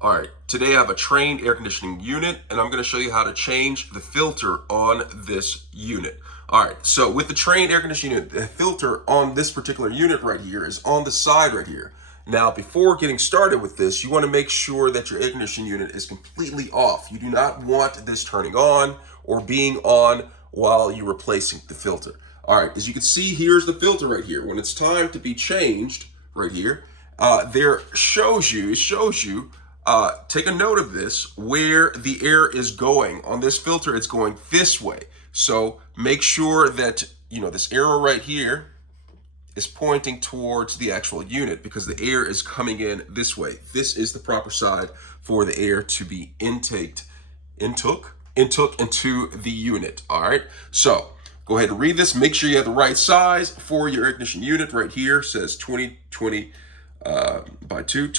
All right, today I have a Trane air conditioning unit and I'm going to show you how to change the filter on this unit. All right, so with the Trane air conditioning unit, the filter on this particular unit right here is on the side right here. Now, before getting started with this, you want to make sure that your air conditioning unit is completely off. You do not want this turning on or being on while you're replacing the filter. All right, as you can see, here's the filter right here. When it's time to be changed right here, it shows you, take a note of this, where the air is going. On this filter, it's going this way. So make sure that, this arrow right here is pointing towards the actual unit because the air is coming in this way. This is the proper side for the air to be intook into the unit. All right, so go ahead and read this. Make sure you have the right size for your air conditioning unit. Right here says 20 by 2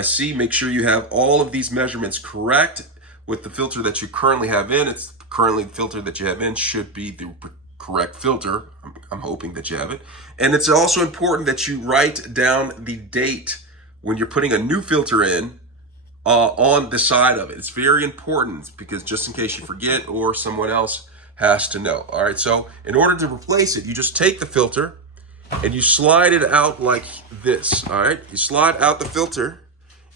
SC. Make sure you have all of these measurements correct with the filter that you currently have in. It's currently the filter that you have in should be the correct filter. I'm hoping that you have it. And it's also important that you write down the date when you're putting a new filter in on the side of it. It's very important because just in case you forget or someone else has to know. All right, so in order to replace it, you just take the filter and you slide it out like this. All right, you slide out the filter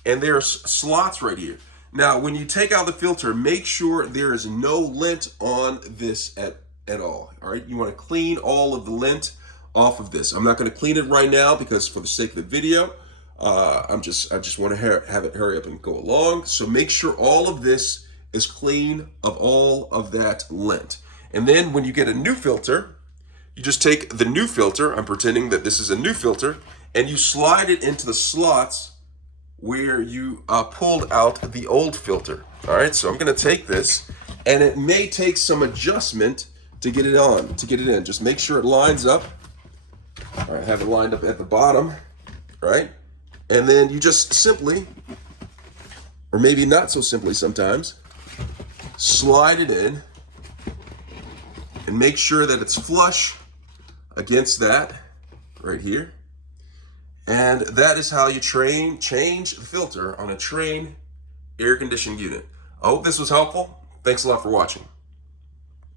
and there's slots right here. Now, when you take out the filter, make sure there is no lint on this at all. All right, you want to clean all of the lint off of this. I'm not going to clean it right now because for the sake of the video, I just want to have it hurry up and go along. So make sure all of this is clean of all of that lint. And then when you get a new filter, you just take the new filter, I'm pretending that this is a new filter, and you slide it into the slots where you pulled out the old filter. All right, so I'm gonna take this, and it may take some adjustment to get it in. Just make sure it lines up. All right, have it lined up at the bottom, right? And then you just simply, or maybe not so simply sometimes, slide it in and make sure that it's flush against that right here. And that is how you change the filter on a Trane air conditioning unit. I hope this was helpful. Thanks a lot for watching.